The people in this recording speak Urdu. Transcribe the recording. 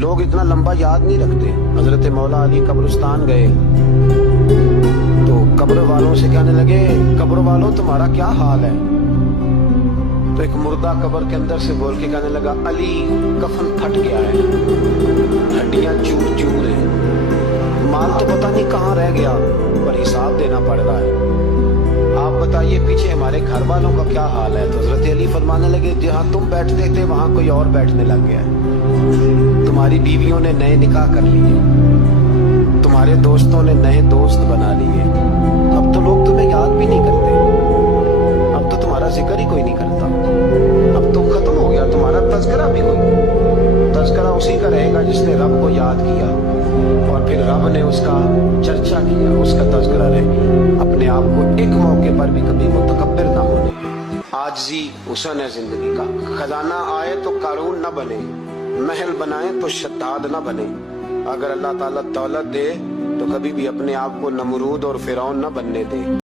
لوگ اتنا لمبا یاد نہیں رکھتے. حضرت مولا علی قبرستان گئے تو قبر والوں سے کہنے لگے قبر والوں تمہارا کیا حال ہے؟ تو ایک مردہ قبر کے اندر سے بول کے کہنے لگا علی کفن پھٹ گیا ہے, ہڈیاں چور چور ہیں, مال تو پتہ نہیں کہاں رہ گیا پر حساب دینا پڑ رہا ہے. آپ بتائیے پیچھے ہمارے گھر والوں کا کیا حال ہے؟ تو حضرت علی فرمانے لگے جہاں تم بیٹھتے تھے وہاں کوئی اور بیٹھنے لگ گیا ہے, تمہاری بیویوں نے نئے نکاح کر لیے, تمہارے دوستوں نے نئے دوست بنا لیے, اب تو لوگ تمہیں یاد بھی نہیں کرتے, اب تو تمہارا ذکر ہی کوئی نہیں کرتا, اب تو ختم ہو گیا تمہارا تذکرہ بھی کوئی. تذکرہ اسی کا رہے گا جس نے رب کو یاد کیا اور پھر رب نے اس کا چرچا کیا, اس کا تذکرہ رہے. اپنے آپ کو ایک موقع پر بھی کبھی متکبر نہ ہونے. عاجزی حسن ہے زندگی کا. خزانہ آئے تو قارون نہ بنے, محل بنائے تو شداد نہ بنے. اگر اللہ تعالیٰ دولت دے تو کبھی بھی اپنے آپ کو نمرود اور فرعون نہ بننے دے.